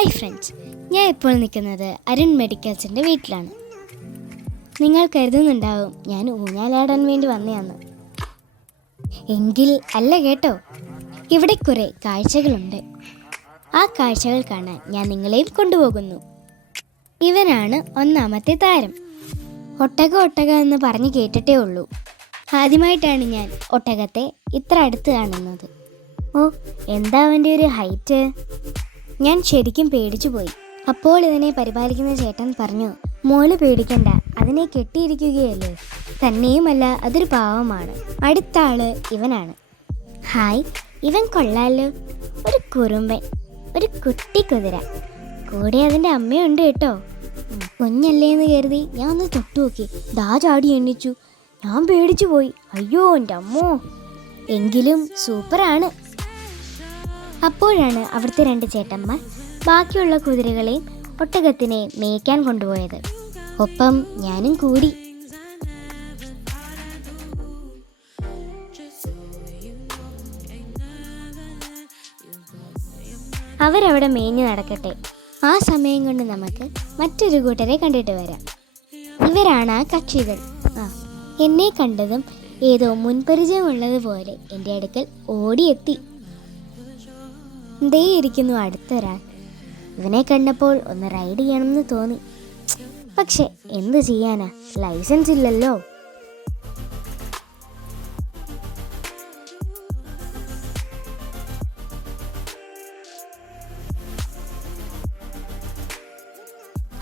Hi friends, ഞാൻ ഇപ്പോൾ നിൽക്കുന്നത് അരുൺ മെഡിക്കൽസിൻ്റെ വീട്ടിലാണ്. നിങ്ങൾ കരുതുന്നുണ്ടാവും ഞാൻ ഊഞ്ഞാലാടാൻ വേണ്ടി വന്നയാന്ന്. എങ്കിൽ അല്ല കേട്ടോ, ഇവിടെ കുറേ കാഴ്ചകളുണ്ട്. ആ കാഴ്ചകൾ കാണാൻ ഞാൻ നിങ്ങളെയും കൊണ്ടുപോകുന്നു. ഇവനാണ് ഒന്നാമത്തെ താരം. ഒട്ടക എന്ന് പറഞ്ഞ് കേട്ടിട്ടേ ഉള്ളൂ. ആദ്യമായിട്ടാണ് ഞാൻ ഒട്ടകത്തെ ഇത്ര അടുത്ത് കാണുന്നത്. ഓ, എന്താ അവൻ്റെ ഒരു ഹൈറ്റ്! ഞാൻ ശരിക്കും പേടിച്ചു പോയി. അപ്പോൾ ഇതിനെ പരിപാലിക്കുന്ന ചേട്ടൻ പറഞ്ഞു, മോള് പേടിക്കണ്ട, അതിനെ കെട്ടിയിരിക്കുകയല്ലേ. തന്നെയുമല്ല, അതൊരു പാവമാണ്. അടുത്ത ആള് ഇവനാണ്. ഹായ്, ഇവൻ കൊള്ളാലോ, ഒരു കുറുമ്പൻ, ഒരു കുട്ടി കുതിര. കൂടെ അതിൻ്റെ അമ്മയുണ്ട് കേട്ടോ. കുഞ്ഞല്ലേ എന്ന് കരുതി ഞാൻ ഒന്ന് തൊട്ടു നോക്കി, ദാ ചാടി എണ്ണിച്ചു. ഞാൻ പേടിച്ചു പോയി. അയ്യോ എൻ്റെ അമ്മോ! എങ്കിലും സൂപ്പറാണ്. അപ്പോഴാണ് അവിടുത്തെ 2 ചേട്ടന്മാർ ബാക്കിയുള്ള കുതിരകളെയും ഒട്ടകത്തിനെ മേയ്ക്കാൻ കൊണ്ടുപോയത്. ഒപ്പം ഞാനും കൂടി. അവരവിടെ മേഞ്ഞു നടക്കട്ടെ. ആ സമയം കൊണ്ട് നമുക്ക് മറ്റൊരു കൂട്ടരെ കണ്ടിട്ട് വരാം. ഇവരാണ് ആ കക്ഷികൾ. എന്നെ കണ്ടതും ഏതോ മുൻപരിചയമുള്ളതുപോലെ എൻ്റെ അടുക്കൽ ഓടിയെത്തി. ദേ ഇരിക്കുന്നു അടുത്തൊരാൾ. ഇവനെ കണ്ടപ്പോൾ ഒന്ന് റൈഡ് ചെയ്യണമെന്ന് തോന്നി. പക്ഷെ എന്ത് ചെയ്യാനാ, ലൈസൻസ് ഇല്ലല്ലോ.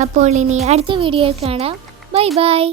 അപ്പോൾ ഇനി അടുത്ത വീഡിയോയിൽ കാണാം. Bye bye.